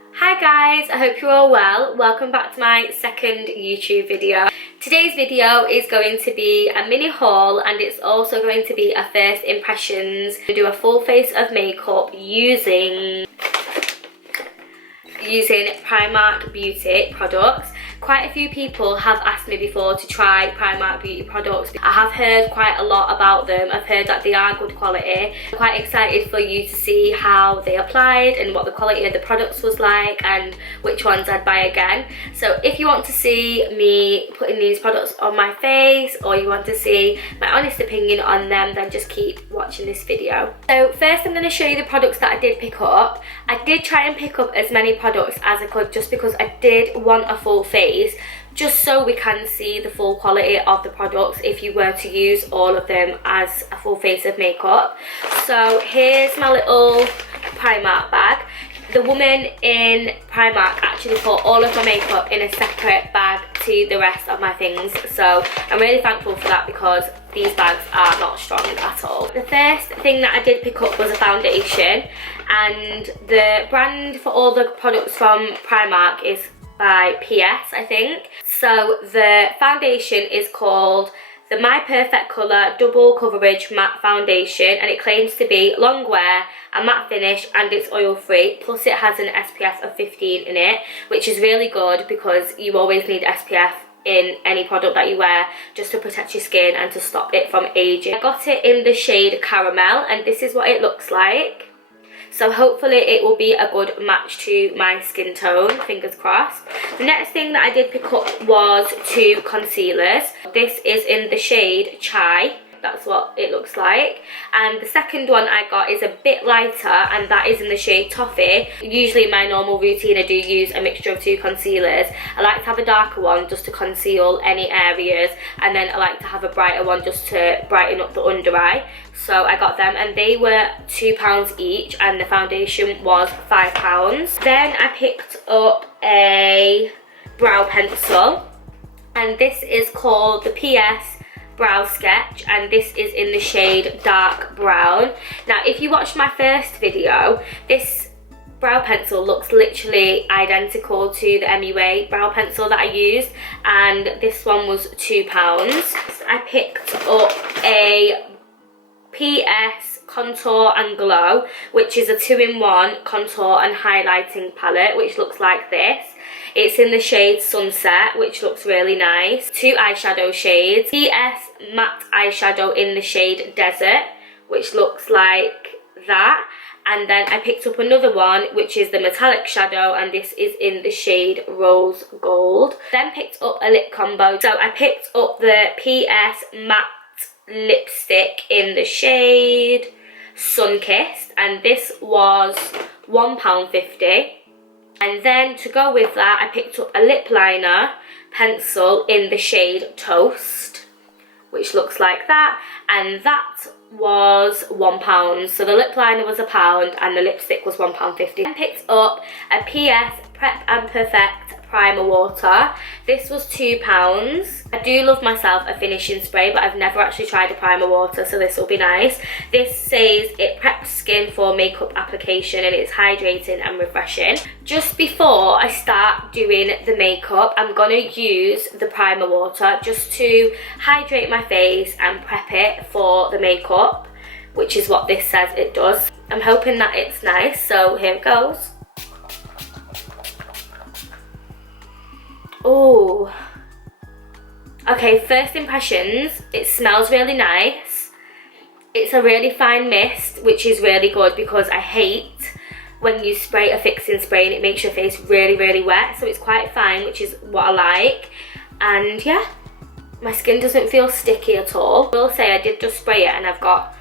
Hi guys, I hope you're all well. Welcome back to my second YouTube video. Today's video is going to be a mini haul and it's also going to be a first impressions. I'm going to do a full face of makeup using Primark beauty products. Quite a few people have asked me before to try Primark beauty products. I have heard quite a lot about them. I've heard that they are good quality. I'm quite excited for you to see how they applied and what the quality of the products was like and which ones I'd buy again. So if you want to see me putting these products on my face or you want to see my honest opinion on them, then just keep watching this video. So first I'm going to show you the products that I did pick up. I did try and pick up as many products as I could just because I did want a full face, just so we can see the full quality of the products if you were to use all of them as a full face of makeup. So here's my little Primark bag. The woman in Primark actually put all of my makeup in a separate bag to the rest of my things, so I'm really thankful for that because these bags are not strong at all. The first thing that I did pick up was a foundation, and the brand for all the products from Primark is by PS, I think. So the foundation is called the My Perfect Colour Double Coverage Matte Foundation, and it claims to be long wear, a matte finish, and it's oil free, plus it has an SPF of 15 in it, which is really good because you always need SPF in any product that you wear just to protect your skin and to stop it from aging. I got it in the shade Caramel and this is what it looks like. So hopefully it will be a good match to my skin tone, fingers crossed. The next thing that I did pick up was two concealers. This is in the shade Chai. That's what it looks like. And the second one I got is a bit lighter and that is in the shade Toffee. Usually in my normal routine I do use a mixture of two concealers. I like to have a darker one just to conceal any areas, and then I like to have a brighter one just to brighten up the under eye. So I got them and they were £2 each and the foundation was £5. Then I picked up a brow pencil and this is called the PS Brow Sketch and this is in the shade Dark Brown. Now if you watched my first video, this brow pencil looks literally identical to the MUA brow pencil that I used, and this one was £2. I picked up a PS Contour and Glow, which is a 2-in-1 contour and highlighting palette, which looks like this. It's in the shade Sunset, which looks really nice. Two eyeshadow shades. PS Matte eyeshadow in the shade Desert, which looks like that. And then I picked up another one, which is the metallic shadow, and this is in the shade Rose Gold. Then picked up a lip combo. So I picked up the PS Matte lipstick in the shade Sunkissed, and this was £1.50. And then to go with that, I picked up a lip liner pencil in the shade Toast, which looks like that, and that was £1. So the lip liner was £1 and the lipstick was £1.50. I picked up a PS Prep and Perfect primer water. This was £2. I do love myself a finishing spray, but I've never actually tried a primer water, so this will be nice. This says it preps skin for makeup application and it's hydrating and refreshing. Just before I start doing the makeup, I'm gonna use the primer water just to hydrate my face and prep it for the makeup, which is what this says it does. I'm hoping that it's nice, so here it goes. Oh, okay, first impressions, it smells really nice. It's a really fine mist, which is really good because I hate when you spray a fixing spray and it makes your face really, really wet. So it's quite fine, which is what I like. And yeah, my skin doesn't feel sticky at all. I will say I did just spray it and I've got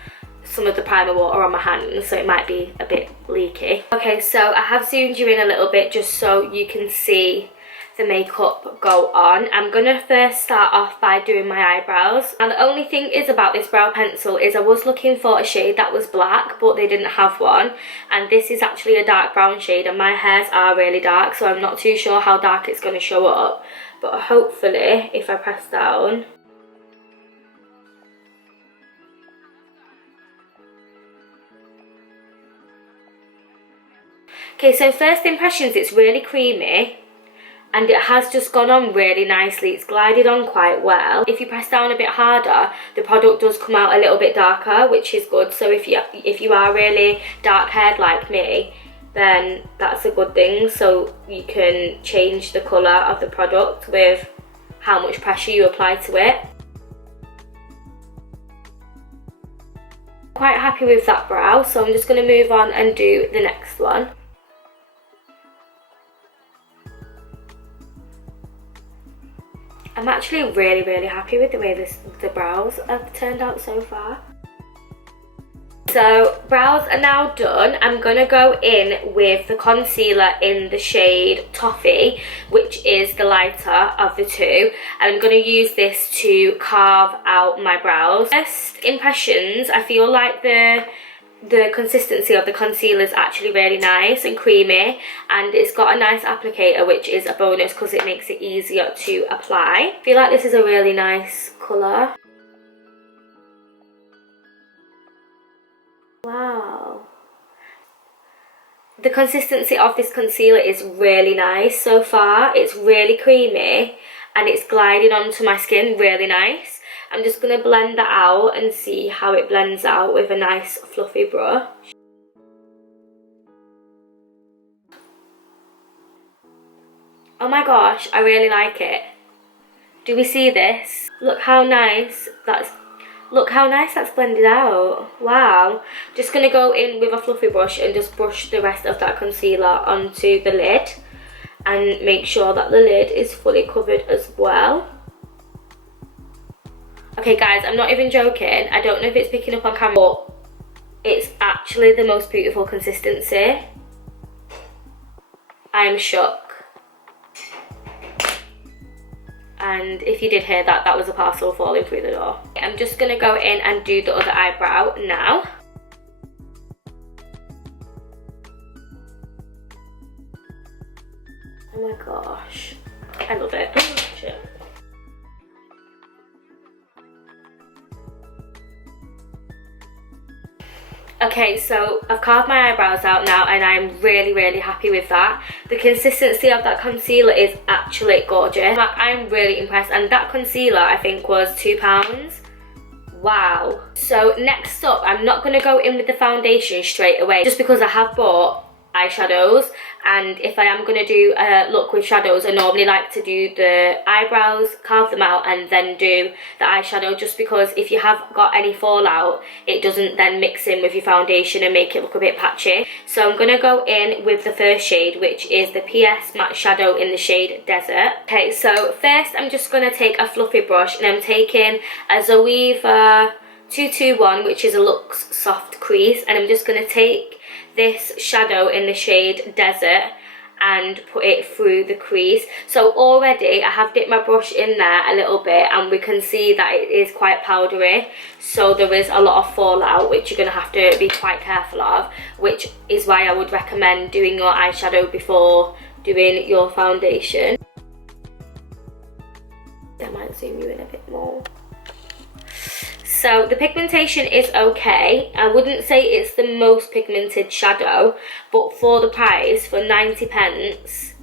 some of the primer water on my hands, so it might be a bit leaky. Okay, so I have zoomed you in a little bit just so you can see the makeup go on. I'm gonna first start off by doing my eyebrows, and the only thing is about this brow pencil is I was looking for a shade that was black but they didn't have one, and this is actually a dark brown shade and my hairs are really dark, so I'm not too sure how dark it's going to show up, but hopefully if I press down Okay, so first impressions, it's really creamy. And it has just gone on really nicely. It's glided on quite well. If you press down a bit harder, the product does come out a little bit darker, which is good. So if you are really dark haired like me, then that's a good thing. So you can change the colour of the product with how much pressure you apply to it. Quite happy with that brow, so I'm just going to move on and do the next one. I'm actually really happy with the way the brows have turned out so far. So brows are now done. I'm going to go in with the concealer in the shade Toffee, which is the lighter of the two. And I'm going to use this to carve out my brows. First impressions, I feel like the consistency of the concealer is actually really nice and creamy, and it's got a nice applicator, which is a bonus because it makes it easier to apply. I feel like this is a really nice colour. Wow. The consistency of this concealer is really nice so far. It's really creamy and it's gliding onto my skin really nice. I'm just going to blend that out and see how it blends out with a nice fluffy brush. Oh my gosh, I really like it. Do we see this? Look how nice that's blended out. Wow. Just going to go in with a fluffy brush and just brush the rest of that concealer onto the lid and make sure that the lid is fully covered as well. Okay guys, I'm not even joking. I don't know if it's picking up on camera, but it's actually the most beautiful consistency. I am shook. And if you did hear that, that was a parcel falling through the door. I'm just going to go in and do the other eyebrow now. Oh my gosh. I love it. Oh, shit. Okay, so I've carved my eyebrows out now and I'm really happy with that. The consistency of that concealer is actually gorgeous. Like, I'm really impressed, and that concealer I think was £2. Wow. So next up, I'm not going to go in with the foundation straight away just because I have bought eyeshadows, and if I am going to do a look with shadows, I normally like to do the eyebrows, carve them out, and then do the eyeshadow, just because if you have got any fallout, it doesn't then mix in with your foundation and make it look a bit patchy. So I'm going to go in with the first shade, which is the PS Matte Shadow in the shade Desert. Okay, so first I'm just going to take a fluffy brush, and I'm taking a Zoeva 221, which is a Luxe Soft Crease, and I'm just going to take this shadow in the shade Desert and put it through the crease. So already I have dipped my brush in there a little bit, and we can see that it is quite powdery, so there is a lot of fallout, which you're going to have to be quite careful of, which is why I would recommend doing your eyeshadow before doing your foundation. I might zoom you in a bit more. So the pigmentation is okay. I wouldn't say it's the most pigmented shadow, but for the price, for 90p,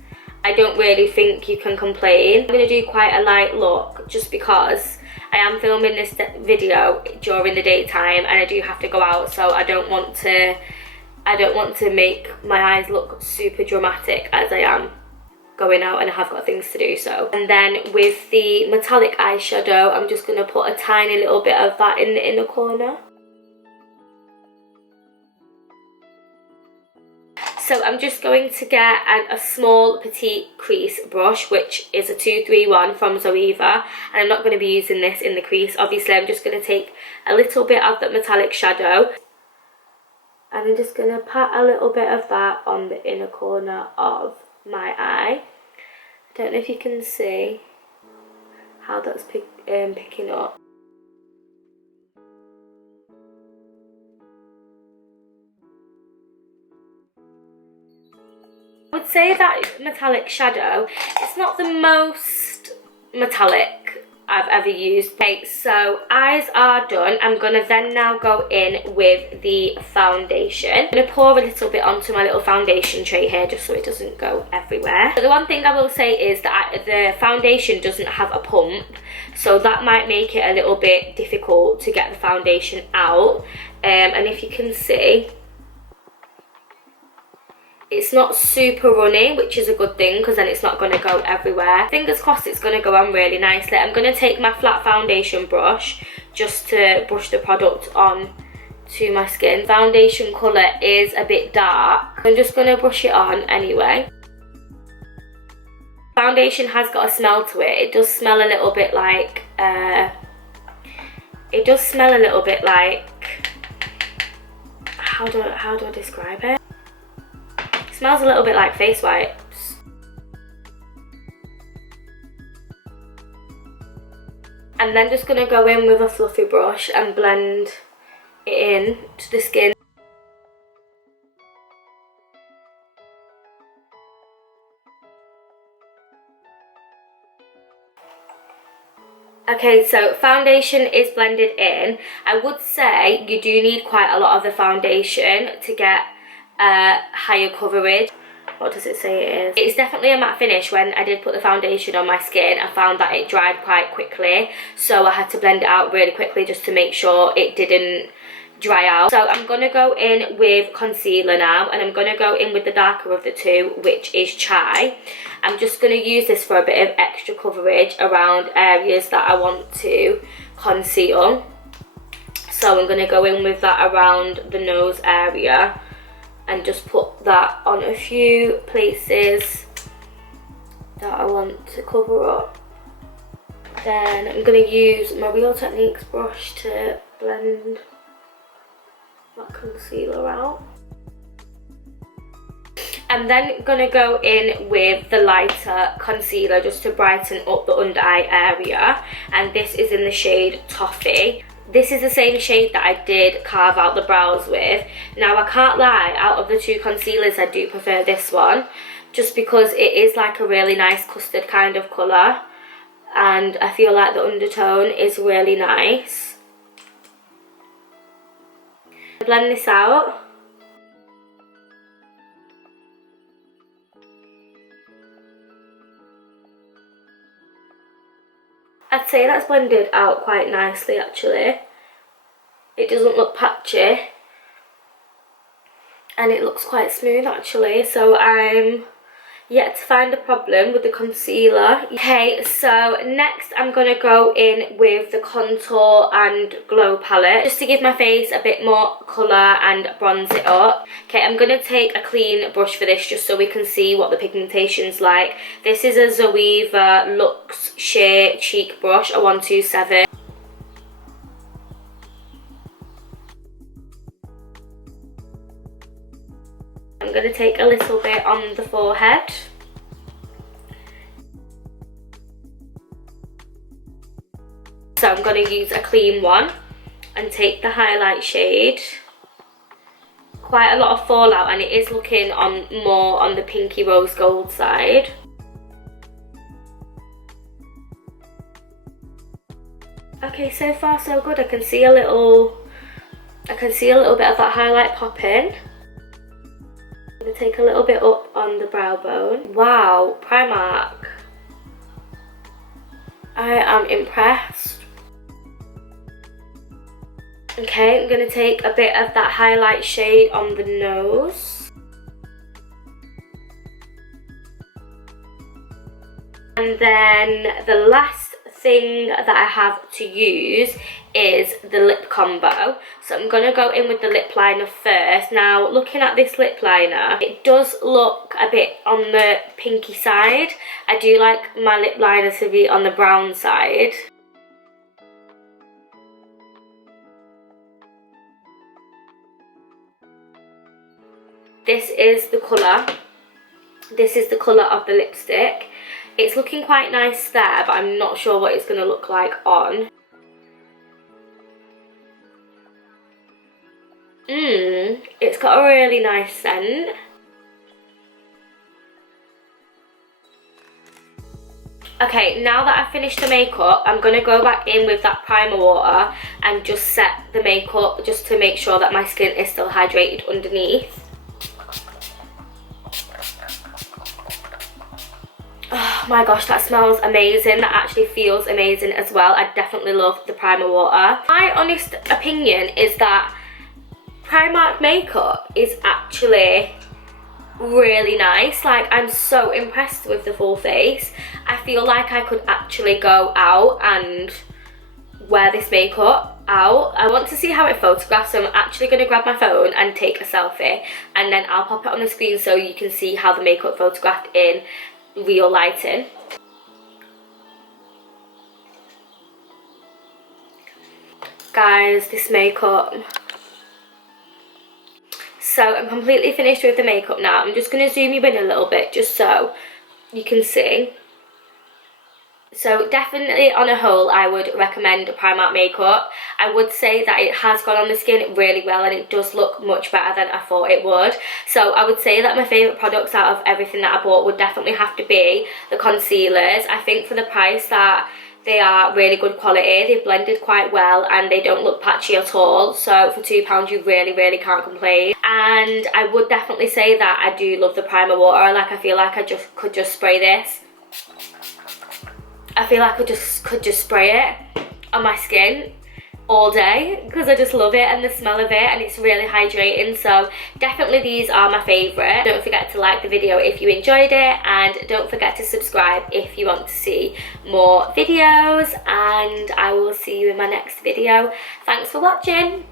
I don't really think you can complain. I'm going to do quite a light look just because I am filming this video during the daytime and I do have to go out, so I don't want to make my eyes look super dramatic as I am going out and I have got things to do. So, and then with the metallic eyeshadow, I'm just going to put a tiny little bit of that in the inner corner. So I'm just going to get a small petite crease brush, which is a 231 from Zoeva, and I'm not going to be using this in the crease. Obviously I'm just going to take a little bit of that metallic shadow and I'm just going to pat a little bit of that on the inner corner of my eye. I don't know if you can see how that's picking up. I would say that metallic shadow, it's not the most metallic I've ever used. Okay, so eyes are done. I'm gonna then now go in with the foundation. I'm gonna pour a little bit onto my little foundation tray here just so it doesn't go everywhere. But the one thing I will say is that the foundation doesn't have a pump, so that might make it a little bit difficult to get the foundation out. And if you can see, it's not super runny, which is a good thing because then it's not going to go everywhere. Fingers crossed it's going to go on really nicely. I'm going to take my flat foundation brush just to brush the product on to my skin. Foundation colour is a bit dark. I'm just going to brush it on anyway. Foundation has got a smell to it. It does smell a little bit like, how do I describe it? Smells a little bit like face wipes. And then just going to go in with a fluffy brush and blend it in to the skin. Okay, so foundation is blended in. I would say you do need quite a lot of the foundation to get higher coverage. What does it say it is? It's definitely a matte finish. When I did put the foundation on my skin, I found that it dried quite quickly, so I had to blend it out really quickly just to make sure it didn't dry out. So I'm going to go in with concealer now, and I'm going to go in with the darker of the two, which is Chai. I'm just going to use this for a bit of extra coverage around areas that I want to conceal. So I'm going to go in with that around the nose area and just put that on a few places that I want to cover up. Then I'm going to use my Real Techniques brush to blend that concealer out. I'm then going to go in with the lighter concealer just to brighten up the under eye area, and this is in the shade Toffee. This is the same shade that I did carve out the brows with. Now I can't lie, out of the two concealers I do prefer this one, just because it is like a really nice custard kind of colour, and I feel like the undertone is really nice. Blend this out. I'd say that's blended out quite nicely actually. It doesn't look patchy and it looks quite smooth actually, so I'm yet to find a problem with the concealer. Okay, so next I'm going to go in with the contour and glow palette just to give my face a bit more colour and bronze it up. Okay, I'm going to take a clean brush for this just so we can see what the pigmentation's like. This is a Zoeva Luxe Sheer Cheek Brush, a 127. I'm going to take a little bit on the forehead. So I'm going to use a clean one and take the highlight shade. Quite a lot of fallout, and it is looking more on the pinky rose gold side. Okay, so far so good. I can see a little bit of that highlight pop in. I'm going to take a little bit up on the brow bone. Wow, Primark. I am impressed. Okay, I'm going to take a bit of that highlight shade on the nose. And then the last thing that I have to use is the lip combo. So I'm going to go in with the lip liner first. Now, looking at this lip liner, it does look a bit on the pinky side. I do like my lip liner to be on the brown side. This is the colour. This is the colour of the lipstick. It's looking quite nice there, but I'm not sure what it's going to look like on. It's got a really nice scent. Okay, now that I've finished the makeup, I'm going to go back in with that primer water and just set the makeup just to make sure that my skin is still hydrated underneath. Oh my gosh, that smells amazing. That actually feels amazing as well. I definitely love the primer water. My honest opinion is that Primark makeup is actually really nice. Like, I'm so impressed with the full face. I feel like I could actually go out and wear this makeup out. I want to see how it photographs, so I'm actually going to grab my phone and take a selfie, and then I'll pop it on the screen so you can see how the makeup photographed in real lighting. Guys, this makeup. So I'm completely finished with the makeup now. I'm just going to zoom you in a little bit just so you can see. So definitely on a whole, I would recommend Primark makeup. I would say that it has gone on the skin really well and it does look much better than I thought it would. So I would say that my favourite products out of everything that I bought would definitely have to be the concealers. I think for the price that they are really good quality, they've blended quite well and they don't look patchy at all. So for £2 you really can't complain. And I would definitely say that I do love the primer water. Like, I feel like I could just spray this. I feel like I could just spray it on my skin all day because I just love it and the smell of it, and it's really hydrating. So definitely these are my favourite. Don't forget to like the video if you enjoyed it, and don't forget to subscribe if you want to see more videos, and I will see you in my next video. Thanks for watching.